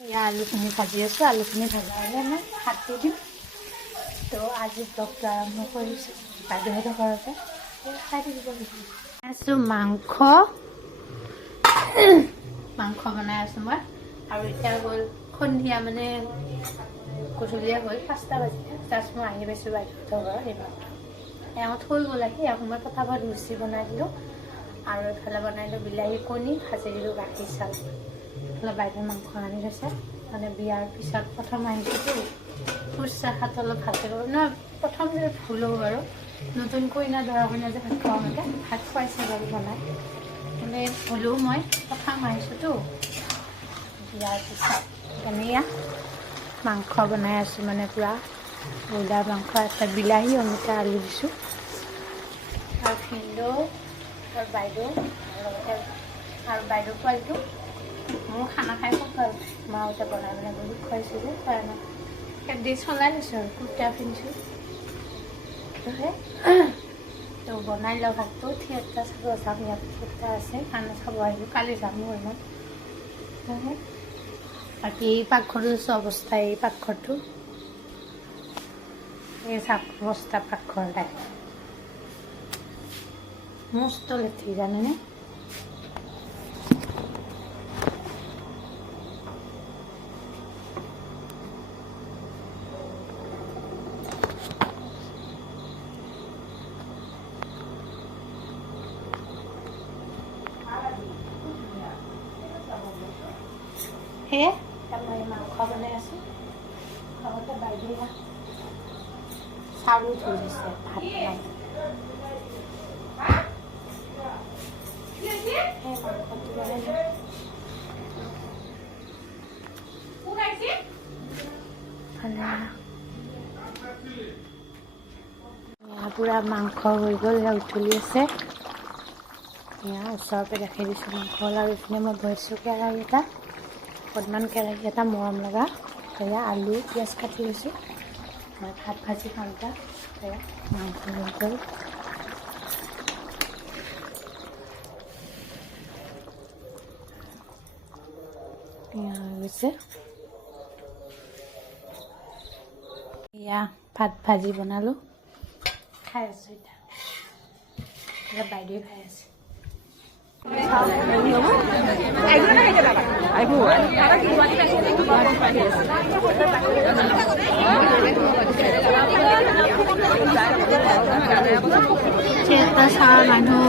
আলুখিনি ভাজি আছোঁ। আলুখিনি ভাজা হ'লে মই ভাত দি দিম। তো আজি ব্লগটো আৰম্ভ কৰিছোঁ বাইদেউহঁতৰ ঘৰতে খাই থাকিব লাগিব। আছোঁ মাংস বনাই আছোঁ মই। আৰু এতিয়া হ'ল সন্ধিয়া মানে গধূলীয়া হ'ল 5টা বাজিলে। জাষ্ট মই আহি পাইছোঁ বাইদেউহঁতৰ ঘৰত। এইবাৰ এওঁ থৈ গ'ল আহি মই পটাপট লুচি বনাই দিলোঁ আৰু এইফালে বনাইলোঁ বিলাহী কণী ভাজি দিলোঁ গাখীৰ চাল। অলপ বাইদেউ মাংস আনি থৈছে মানে বিয়াৰ পিছত প্ৰথম আহিছোঁতো শুশ্ৰূষাটো অলপ ভালকৈ কৰোঁ ন। প্ৰথম যে ভুল হ'ব বাৰু নতুন কইনা দৰা কইনা যে ভাত খোৱাওঁতে ভাত খুৱাইছে বাৰু বনাই মানে হ'লেও মই প্ৰথম আহিছোঁতো বিয়াৰ পিছত এনেয়া মাংস বনাই আছোঁ মানে পূৰা ব্ৰইলাৰ মাংস আছে। বিলাহী অমিতা আলু দিছোঁ আৰু ভিনদেউ আৰু বাইদেউ আৰু বাইদেউ পোৱালিটো মোৰ খানা খাই খুব ভাল পায়। মাহঁতে বনাই বহুত খুৱাইছোঁ যে কাৰণে দি চলাই লৈছোঁ আৰু কুৰ্তা পিন্ধিছোঁ তো বনাই লওঁ ভাতটো। থিয়েটাৰ চাব যাম, ইয়াত থিয়েটাৰ আছে খানা চাব আহিলোঁ। কালি যাম ইমান বাকী এই পাকঘৰটো অৱস্থা। এই পাকঘৰটো এই চাক অৱস্থা পাকঘৰ নাই মস্ত লেথি জানেনে। সেয়ে মই মাংস বনাই আছোঁ। লগতে বাইদেউ চাউলো ধুই দিছে ভাত বনাই। মাংসটো বনাই পুৰা মাংস হৈ গ'ল। উতলি আছে ওচৰতে ৰাখি দিছোঁ মাংস হ'ল। আৰু এইপিনে মই বৈছোঁ কেৰাহী এটা অকণমান কেৰাহী এটা মৰম লগা সেয়া আলু পিঁয়াজ কাটি লৈছোঁ। মই ভাত ভাজি খাওঁতে সেয়া মাংস হৈ গ'ল। হৈ গৈছে এয়া ভাত ভাজি বনালোঁ খাই আছোঁ। এতিয়া বাইদেৱে খাই আছে। এটা চাহ মানুহ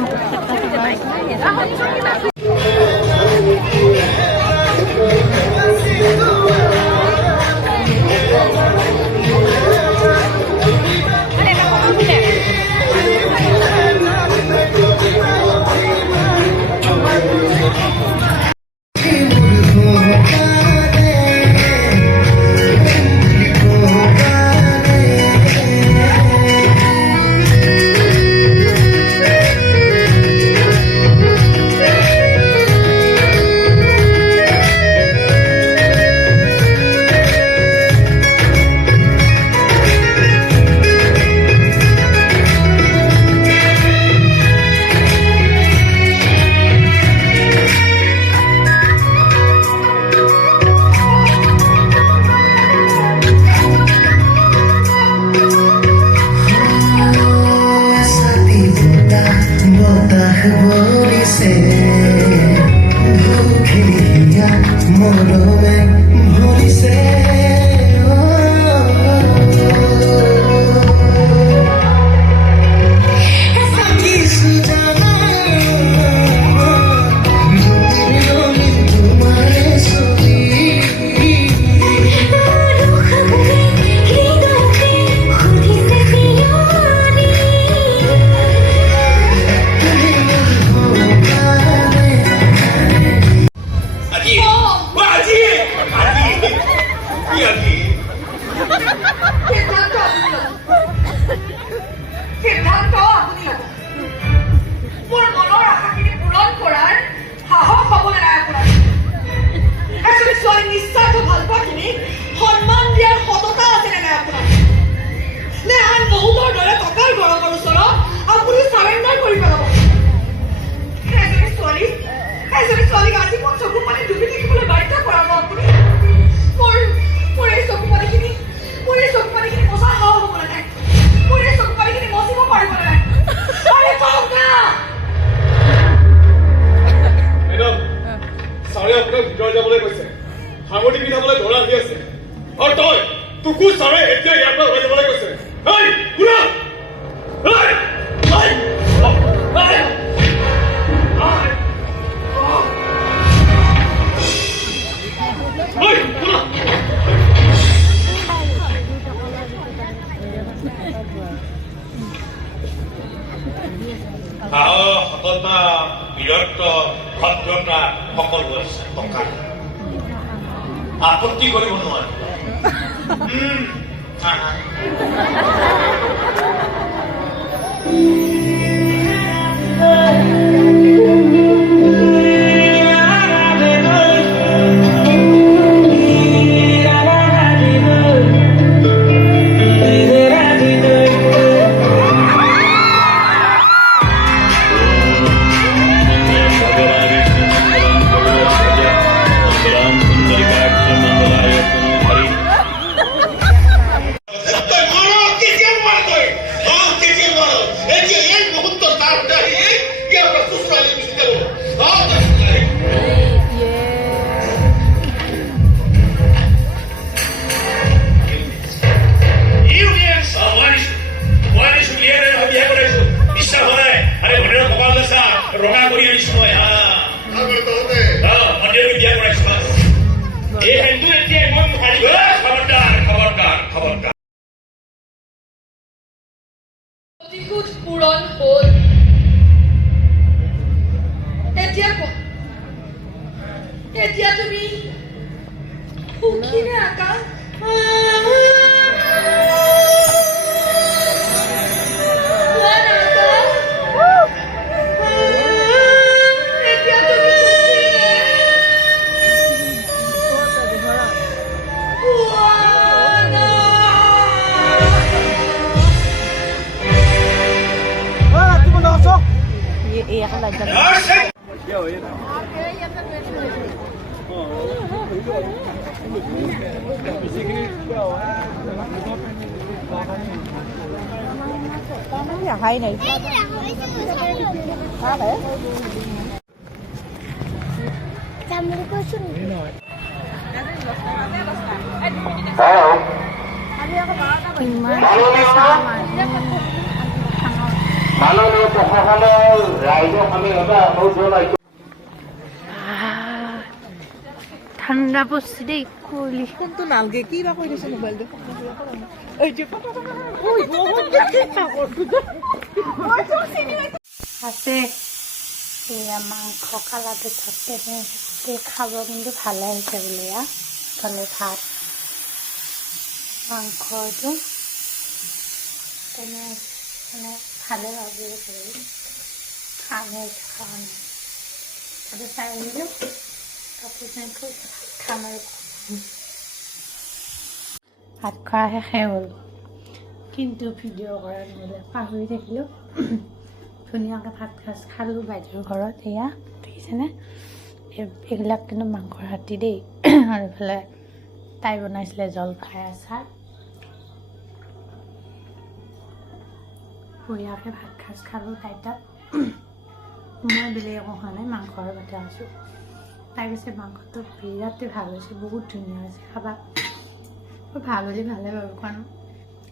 এজনী ছোৱালীক আজি মোৰ চকুৰ পানী ডুবি থাকিবলৈ বাধ্য কৰাব আপুনি। সামগ্ৰী পিন্ধাবলৈ দৌৰা আহি আছে আৰু তই তোকো ছাৰে এতিয়া ইয়াৰ পৰা ওলাই যাবলৈ কৈছে এই শুনা এই এই সততা বীৰত্ব ভদ্ৰতা সকলো আছে টকা আপত্তি কৰিব নোৱাৰে পূৰণ হ'ল এতিয়া তুমি সুখী নে আকাশ hay này khá đấy মাননীয় প্ৰশাসনৰ ৰাইজক আমি এটা অনুৰোধ জনাইছো ঠাণ্ডা পড়ছে দেই কুলি কোনটো নালগে কি বা কৈ দিছে মোবাইলটো আছে এয়া মাংস কালাৰটো থাকে খাব কিন্তু ভালে হৈছে বোলে এয়া ইফালে ভাত মাংসটো তেনে মানে ভালে ভাবি খানে খাওয়া তাতে চাই নিলোঁ কাপোৰ চাই খাম আৰু ভাত খোৱা শেষে হ'ল কিন্তু ভিডিঅ' কৰা নহ'লে পাহৰি থাকিলোঁ ধুনীয়াকৈ ভাত সাজ খালোঁ বাইদেউৰ ঘৰত এয়া দেখিছেনে এইবিলাক কিন্তু মাংসৰ হাতি দেই আৰু এইফালে তাই বনাইছিলে জলফাই আচাৰ বঢ়িয়াকৈ ভাত সাজ খালোঁ তাই তাত মই বেলেগ একো খোৱা নাই মাংসৰ ভাতে আছোঁ তাই কৈছে মাংসটো বিৰাটেই ভাল হৈছে বহুত ধুনীয়া হৈছে খাবা ভাল বুলি ভালে বাৰু কাৰণ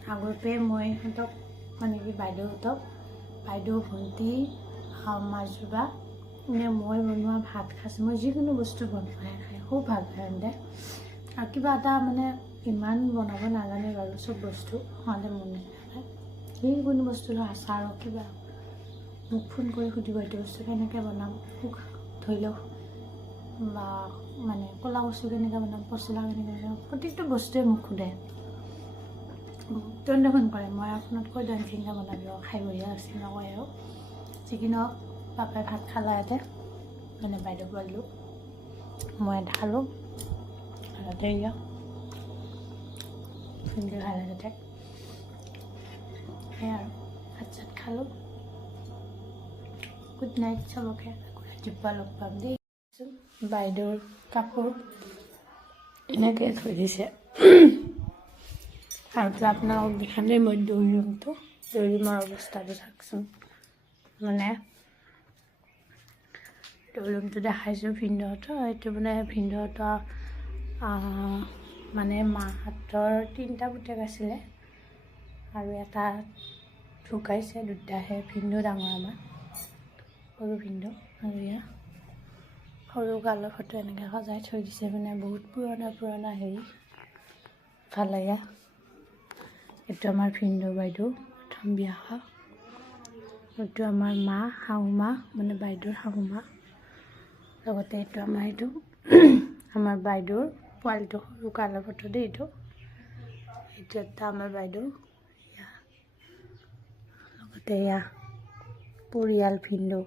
আগতে মই সিহঁতক মানে কি বাইদেউহঁতক বাইদেউ ভণ্টি মাজুবা মানে মই বনোৱা ভাত খাইছোঁ মই যিকোনো বস্তু বনোৱাই খাই খুব ভাল পায় সিহঁতে আৰু কিবা এটা মানে ইমান বনাব নাজানে বাৰু চব বস্তু সিহঁতে মনে নাখায় যিকোনো বস্তু আচাৰ কিবা মোক ফোন কৰি সুধিব এইটো বস্তু কেনেকৈ বনাম ধৰি লওক বা মানে ক'লা কচু কেনেকৈ বনাম পচলা কেনেকৈ বনাম প্ৰত্যেকটো বস্তুৱে মোক সোধে তেন্তে ফোন কৰে মই আপোনাক কৈ দিম চিন্তা বনাবি খাই বঢ়িয়া আছে নকয় আৰু যিকি নহওক পাপাই ভাত খালা ইয়াতে মানে বাইদেউ পোৱালিও মই এটা খালোঁ ঘৰতে ইয়াক ধুনীয়াকৈ ভাল যাতে সেয়াই আৰু ভাত চাত খালোঁ গুড নাইট চবকে ৰাতিপুৱা লগ পাম দেই বাইদেউৰ কাপোৰ এনেকৈ থৈ দিছে আৰু আপোনালোকক দেখাম দেই মই দৌৰিমৰ অৱস্থাটো চাওকচোন মানে দৌৰিমটো দেখাইছোঁ ভিনদেউহঁতৰ এইটো মানে ভিনদেউহঁতৰ মানে মাহঁতৰ 3টা পুতেক আছিলে আৰু এটা ঢুকাইছে, 2টাহে। ভিনদেউ ডাঙৰ আমাৰ, সৰু ভিনদেউ। আৰু এয়া সৰু কালৰ ফটো এনেকৈ সজাই থৈ দিছে, মানে বহুত পুৰণা হেৰি। ভাল লাগে। এইটো আমাৰ ভিনদেউ বাইদেউ প্ৰথম বিয়া হোৱা। এইটো আমাৰ মা, শাহু মা, মানে বাইদেউৰ শাহু মা। লগতে এইটো আমাৰ বাইদেউৰ পোৱালিটো সৰু কালৰ ফটো দেই। এইটো এটা আমাৰ বাইদেউ। লগতে এয়া পৰিয়াল ভিনদেউ।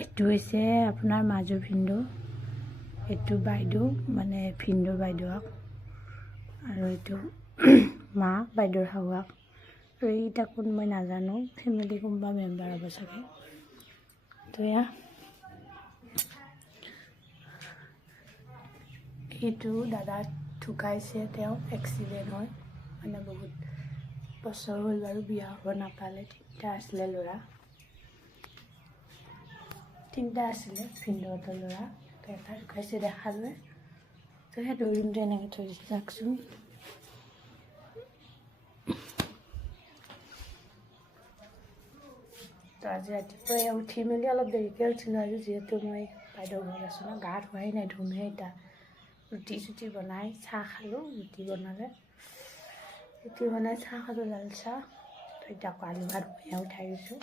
এইটো হৈছে আপোনাৰ মাজু ভিনদেউ, এইটো বাইদেউ, মানে ভিনদেউৰ বাইদেউক। আৰু এইটো মা, বাইদেউৰ শাহুৱাক। আৰু এইকেইটা কোন মই নাজানো, ফেমিলি কোনোবা মেম্বাৰ হ'ব চাগে। তো এয়া এইটো দাদা ঢুকাইছে, তেওঁ এক্সিডেণ্ট হয়, মানে বহুত বছৰ হ'ল বাৰু, বিয়া হ'ব নাপালে। 3টা আছিলে ল'ৰা, 3টা আছিলে ভিনদেউহঁতৰ ল'ৰা। তো এটা ঢুকাইছে দেখালে। তো সেই দৌৰিমটো এনেকৈ থৈ দিছে, চাওকচোন। তো আজি ৰাতিপুৱাই উঠি মেলি অলপ দেৰিকৈ উঠিলোঁ আৰু, যিহেতু মই বাইদেউৰ ঘৰত আছোঁ ন, গা ধোৱাই নাই, ধুমহে এতিয়া। ৰুটি চুটি বনাই চাহ খালোঁ, ৰুটি বনাই চাহ খালোঁ, লাল চাহ। তো এতিয়া আকৌ আলু ভাত ময়ে উঠাই দিছোঁ,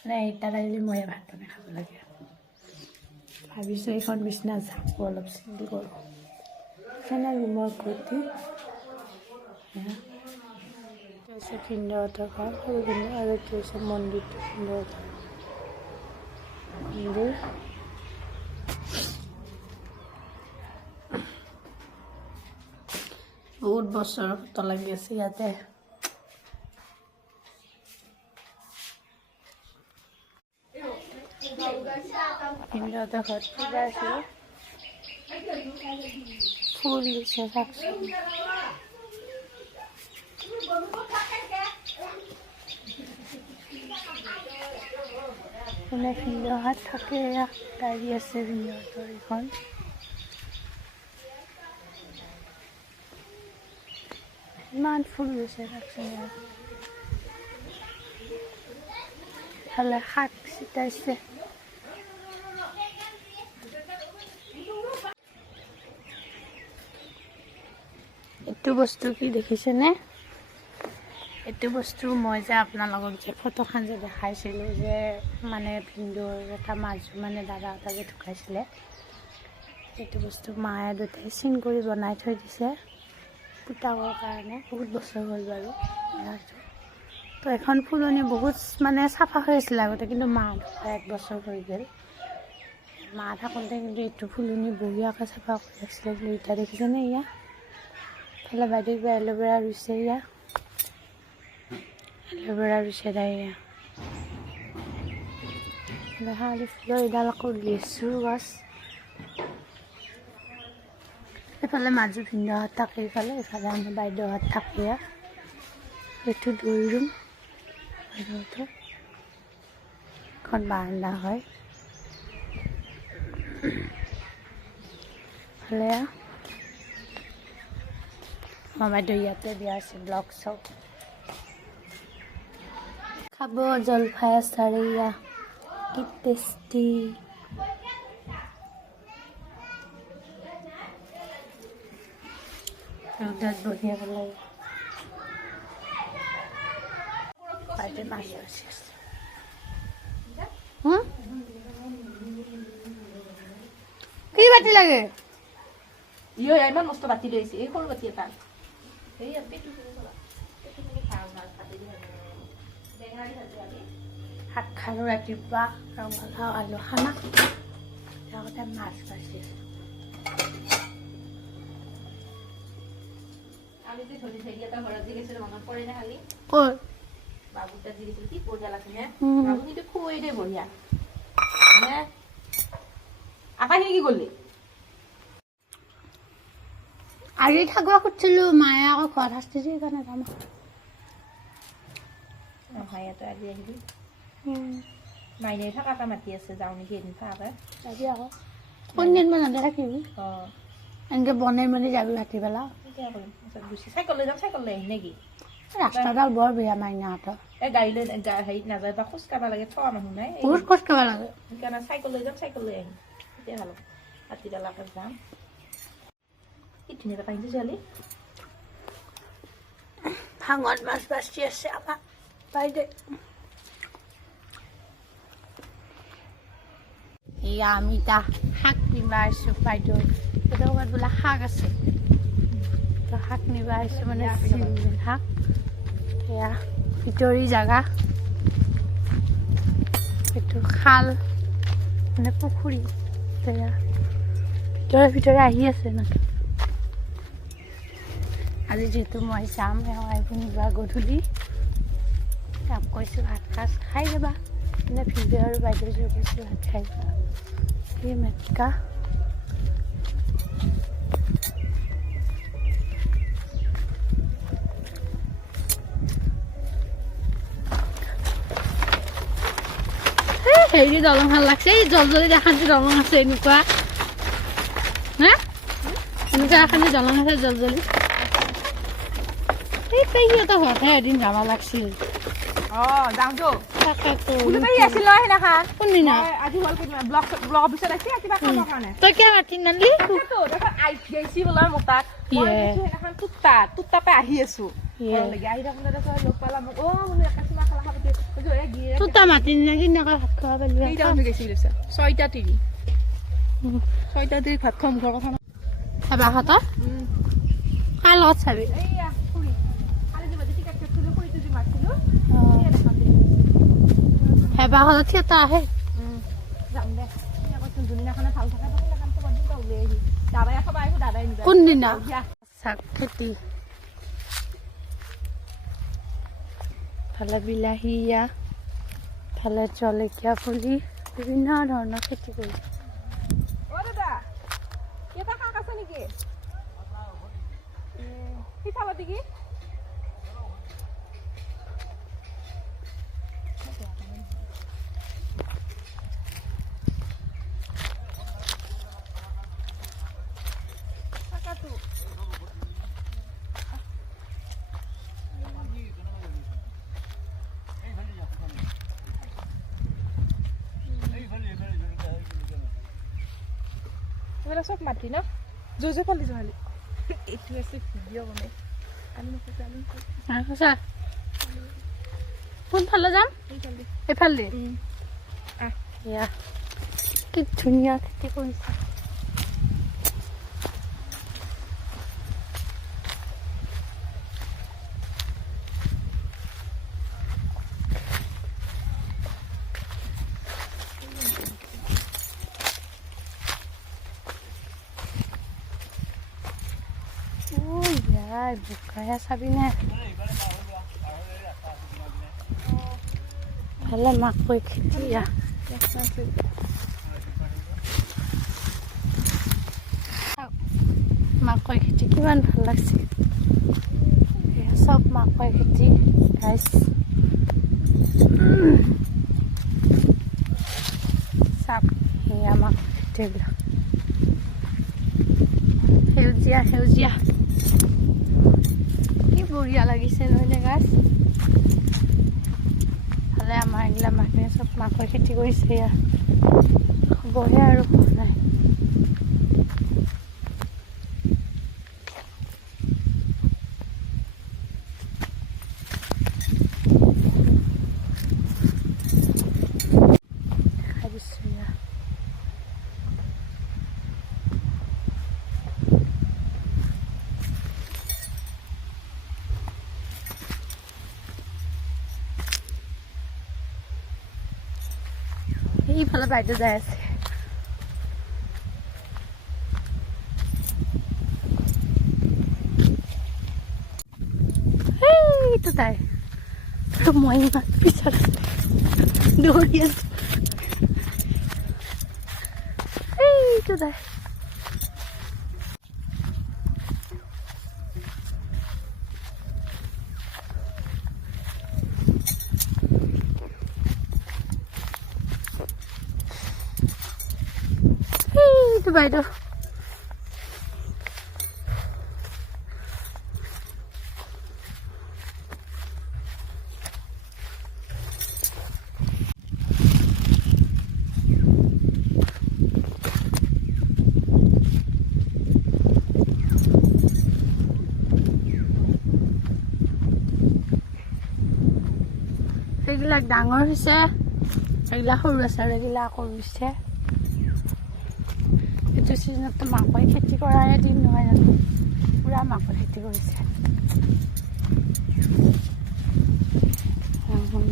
মানে এতিয়া দাইলি ময়ে ভাত বনাই খাব লাগে। ভাবিছোঁ এইখন বিচনা জাপো, অলপ চিজিল কৰোঁ। সেইকাৰণে ৰুমৰ গতি হৈছে ভিনদেউহঁতৰ ঘৰ, সৰু ভিনদেউ। আৰু এইটো হৈছে মন্দিৰটো, ভিনদেউহঁতৰ মন্দিৰ। বহুত বছৰৰ ফটো লাগি আছে ইয়াতে। ভিনদেউহঁতৰ ঘৰত পূজা আছিলে, ফুল দিছে, চাওকচোন। মানে ভিনদেউহঁত থাকে, গাড়ী আছে ভিনদেউহঁতৰ এখন। ইমান ফুল গৈছে, চাওকচোন। ইফালে শাক ছিটাইছে। এইটো বস্তু কি দেখিছেনে? এইটো বস্তু মই যে আপোনালোকক যে ফটোখন যে দেখাইছিলোঁ, যে মানে ভিনদেউৰ এটা মাজু, মানে দাদা এটা যে ঢুকাইছিলে, এইটো বস্তু মায়ে দুটাই চিন কৰি বনাই থৈ দিছে পুতাকৰ কাৰণে। বহুত বছৰ হ'ল বাৰু। তো এখন ফুলনি বহুত মানে চাফা হৈ আছিলে আগতে, কিন্তু মা ঢুকা 1 বছৰ হৈ গ'ল। মা থাকোঁতে কিন্তু এইটো ফুলনি বঢ়িয়াকৈ চাফা কৰি ৰাখিছিলে। কিন্তু এতিয়া দেখিছেনে, ইয়া এইফালে বাইদেউ এল'ভেৰা ৰুইছে, ইয়া এল'ভেৰা ৰুইছে তাই। শেৱালি ফুলৰ এডাল আকৌ লেচু গছ। এইফালে মাজু ভিনদেউহঁত থাকে, এইফালে আমাৰ বাইদেউহঁত থাকে। এইটো দুই ৰুম, বাইদেউহঁতৰ এখন বাৰান্দা হয়। ভালে আমাৰ বাইদেউ ইয়াতে বিয়া আছে, ব্লগ চাওক। খাব জলফাই আচাৰ, ইয়া কি টেষ্টি। ৰ'দত বহি পেলাই বাইদেউ মাছ বাছি আছে। কি বাতি লাগে? ইমান মস্ত বাতি লৈছে, এই সৰু বাতি এটা। শাক খালোঁ ৰাতিপুৱা, ৰঙালাও আলু খানা। লগতে মাছ বাছি আছে। আমি যে ধনী থাকি এটা ঘৰত দি গৈছিলো, মনত পৰে নে খালি? ক'ত? বাবুক তাত দি গৈছিলো, কি বঢ়িয়া লাগছে নে? বাবু কিন্তু খুৱাই দে বঢ়িয়া নে? আটাখিনি কি কৰিলি? আজি থাকিব খুজিছিলোঁ, মায়ে আকৌ ঘৰত শাস্তি দিয়ে, সেইকাৰণে যাম। ইয়াতে আজি আহিবি। মাইনাই থকাকে মাতি আছে, যাওঁ নেকি এদিন থাকাকে। যাবি আকৌ কোনদিন মই নাদে থাকিবি। অঁ এনেকৈ বনাই মেলি যাবি ভাটিবেলা তেতিয়া কৰিম তাৰপিছত গুচি চাইকেল লৈ যাম চাইকেল লৈ আহিম নেকি ৰাস্তাডাল বৰ বেয়া মাইনাহঁতৰ এই গাড়ী লৈ হেৰিত নাযায় বা খোজ কাঢ়িব লাগে থোৱা মানুহ নাই বহুত খোজ কাঢ়িব লাগে সেইকাৰণে চাইকেল লৈ যাম চাইকেল লৈ আহিম তেতিয়া ভাল ৰাতিবেলাকে যাম কি ধুনীয়াকৈ পাইছোঁ ছোৱালী ভাঙত মাছ বাচি আছে আমাৰ বাইদেউ এয়া আমি এতিয়া শাক নিব আহিছোঁ বাইদেউ বাইদেউ ক'ৰবাত বোলে শাক আছে তো শাক নিব আহিছোঁ মানে চিজিল শাক এয়া ভিতৰি জেগা এইটো খাল মানে পুখুৰী এয়া ভিতৰে আহি আছে এনেকৈ আজি যিহেতু মই যাম এওঁ আহিব নিবা গধূলি তাক কৈছোঁ ভাত সাজ খাই যাবা মানে ভিডিঅ' আৰু বাইদেউ যোৰ কৈছোঁ ভাত খাই যাবা এই মেটকা হেৰি দলং ভাল লাগছে এই জলজলি দেখান দলং আছে এনেকুৱা হা এনেকুৱা এখন দলং আছে জলজলি এই পেহীহঁত হোৱাতহে এদিন যাব লাগছিল যাওঁতো তাকেতো আছিল সেইদিনাখন কোনদিনা আজি হ'ল ব্লগ অফিচত আহিছে কিবা কামৰ কাৰণে তই কিয় মাতি নালি গৈছি বোলে মোৰ তাত সেইদিনাখন তুত্তাপে আহি আছো আহি থাকোঁতে লগ পালা মোক বোলো একে চুমা খালা খাবি তোৰ তা মাতি নাকি নাকা ভাত খাব পাৰিবি 6:30 ভাত খাম ঘৰ কথা এবাৰহঁতৰ কাৰ লগত চাবি এবাৰহঁতৰ থিয়েটাৰ আহে কোনদিনা শাক খেতি ফালে বিলাহী ফালে জলকীয়া পুলি বিভিন্ন ধৰণৰ খেতি কৰিছে চব মাতি ন জোজে ফালি যোৱালি এইটো আছে ভিডিঅ' বনাই কোনফালে যাম এইফালে কি ধুনীয়া খেতি কৰিছে বোকায়া চাবি নে ভালে মাকৈ খেতি মাকৈ খেতি কিমান ভাল লাগছে চব মাকৈ খেতি গাইছ চাপ সেয়া মাকৈ খেতিবিলাক সেউজীয়া সেউজীয়া বঢ়িয়া লাগিছে নহয়নে গাছ ভালে আমাৰ এইগিলা মানুহে চব মাকৈ খেতি কৰিছে ইয়াৰ হ'বহে আৰু হোৱা নাই দেখাই দিছোঁ ইয়াৰ এইফালে বাইদেউ যাই আছে এইটো তাই আৰু মই ইমান পিছত দৌৰি আছো এইটো তাই বাইদেউ এইবিলাক ডাঙৰ হৈছে এইবিলাক সৰু আছে আৰু এইবিলাক আকৌ ৰুইছে এইটো ছিজনততো মাকৈ খেতি কৰাৰ দিন নহয় জানো পুৰা মাকৈ খেতি কৰিছে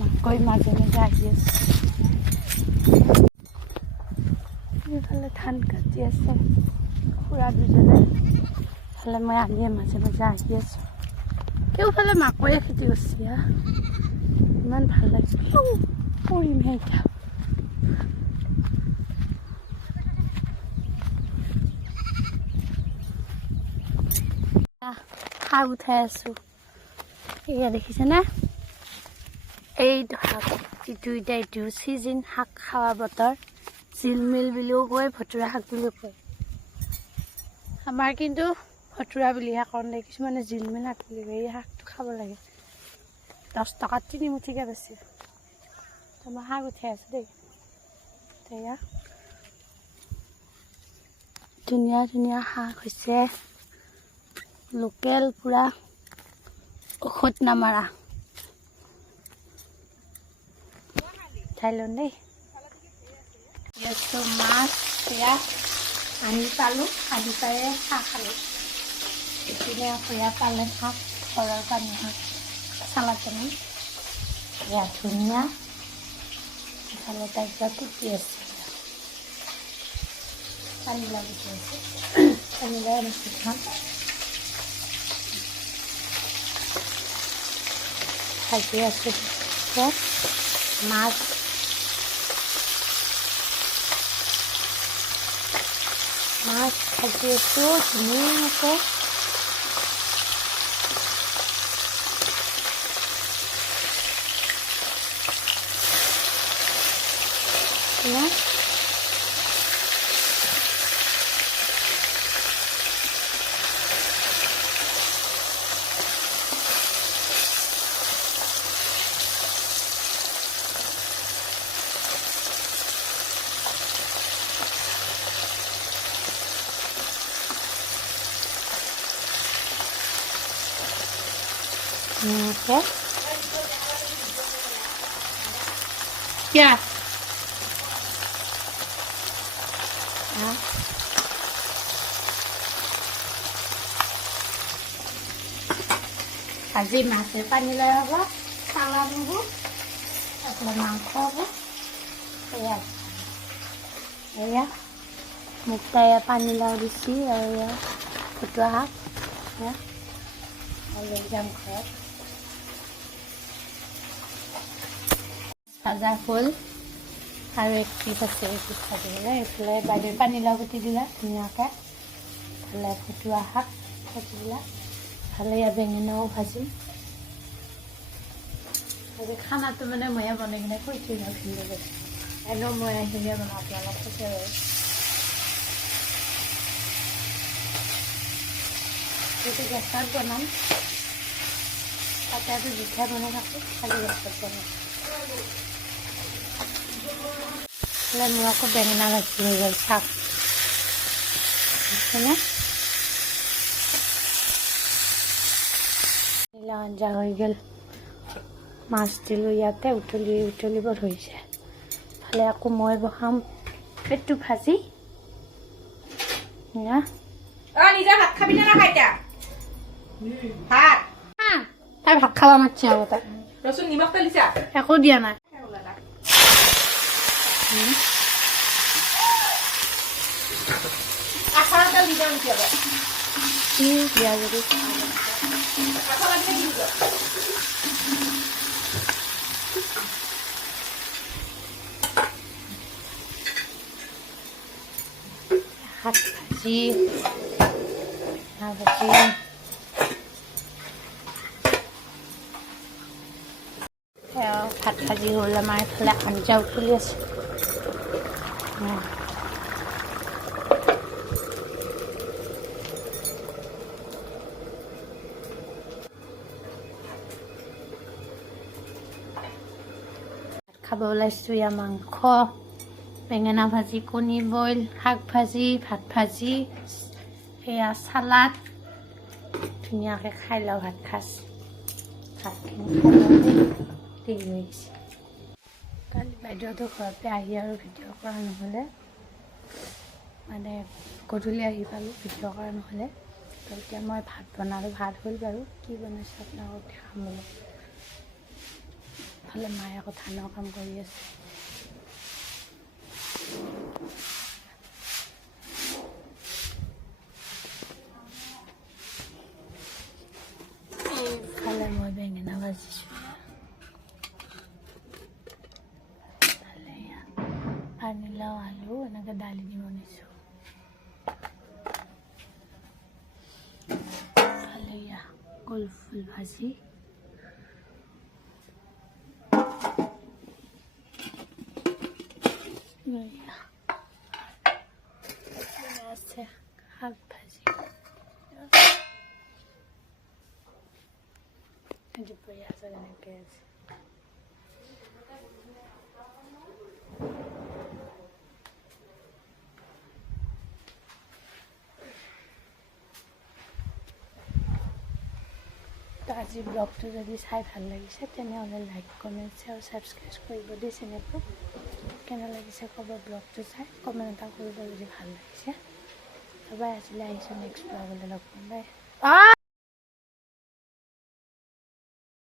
মাকৈ মাজে মাজে আহি আছে এইফালে ধান কাটি আছে খুৰা দুজনে ফালে মই আহিয়ে মাজে মাজে আহি আছো কেউফালে মাকৈয়ে খেতি কৰিছে ইমান ভাল লাগিছে কৰিমহে এতিয়া শাক উঠাই আছো এয়া দেখিছেনে এইটো শাক যিটো এতিয়া এইটো চিজন শাক খাৱা বতৰ জিলমিল বুলিও কয় ভতুৰা শাক বুলিও কয় আমাৰ কিন্তু ভতুৰা বুলিহে কওঁ দেই কিছুমানে জিলমিল শাক বুলি কয় এই শাকটো খাব লাগে 10 টকাত 3 মুঠিকে বেছি মই শাক উঠাই আছো দেই এয়া ধুনীয়া ধুনীয়া শাক হৈছে লোকেল পুৰা ঔষধ নামাৰা উঠাই লওঁ দেই মাছ সেয়া আনি পালোঁ আনি পাই শাক খালোঁ এইপিনে সেয়া পালেং শাক ঘৰৰ পানী শাক চালাদ বনাম এয়া ধুনীয়া ইফালে তাৰপিছত কুটি আছে পানীলাও কুটি আছে পানীলাও বেছি খাম ভাজি আছে মাছ মাছ ভাজি আছোঁ ধুনীয়াকৈ Okay. Yeah. আজি মাছে পানীলাও হ'ব চালাড হ'ব তারপরে মাংস হবে এয়া মুক্তাই পানীলাও দিছি আৰু এয়া ফুটুৱা শাক আৰু লৈ যাম ঘৰত ভাজা ফুল আৰু এক পিচ আছে এই পিচ ভাজিলে এইফালে বাইদেউ পানীলাও কুটি দিলা ধুনীয়াকৈ ভালে ফুটুৱা শাক ভাজি দিলা ভালে ইয়াত বেঙেনাও ভাজিম আজি খানাটো মানে ময়ে বনাই কিনে কৈছোঁ ধুনীয়াকৈ এনেও মই আহিলে বনাওঁ আপোনালোক কৈছে বাৰু এইটো গেছত বনাম তাতে জুঠা বনাই থাকোঁ খালি গেছত বনাম মোৰ আকৌ বেঙেনা ভাজি হৈ গ'ল শাক বুজিছেনে নীলা আঞ্জা হৈ গ'ল মাছ দিলোঁ ইয়াতে উতলিব ধৰিছে ফালে আকৌ মই বহাম পেটটো ভাজি নিজে ভাত খাবি না খাইতা ভাত তাই ভাত খাবা মাতছে আৰু তাই ৰচুন নিমখ তেল দিছা একো দিয়া নাই আচাৰ তেল দি দিওঁ নেকি অলপ দিয়া যদি আচাৰ লাগিলে দি দিব শাক ভাজি ভাজি ভাত ভাজি হ'ল আমাৰ এইফালে আঞ্জা উতলি আছে খাব ওলাইছোঁ ইয়াৰ মাংস বেঙেনা ভাজি কণী বইল শাক ভাজি ভাত ভাজি সেয়া চালাড ধুনীয়াকৈ খাই লওঁ ভাত সাজ ভাতখিনি খাই লওঁ দেৰি হৈ গৈছে কালি বাইদেউহঁতৰ ঘৰতে আহি আৰু ভিডিঅ' কৰা নহ'লে মানে গধূলি আহি পালোঁ ভিডিঅ' কৰা নহ'লে তো এতিয়া মই ভাত বনালোঁ ভাত হ'ল বাৰু কি বনাইছোঁ আপোনালোকক দেখাম বোলো ইফালে মায়ে আকৌ ধানৰ কাম কৰি আছে এইফালে মই বেঙেনা ভাজিছোঁ পানীলাও আলু এনেকৈ দালি দি বনাইছোঁ ইফালে কলফুল ভাজি আছে শাক ভাজি দুপৰীয়া আছে এনেকৈ আছে তো আজি ব্লগটো যদি চাই ভাল লাগিছে তেনেহ'লে লাইক কমেণ্ট শ্বেয়াৰ ছাবস্ক্ৰাইব কৰিব দেই চেনেলটো কেনে লাগিছে ক'ব ব্লগটো চাই কমেণ্ট এটা কৰিব যদি ভাল লাগিছে তাৰপৰা আজিলৈ আহিছোঁ নেক্সট ব্লগলৈ লগ পাম বাই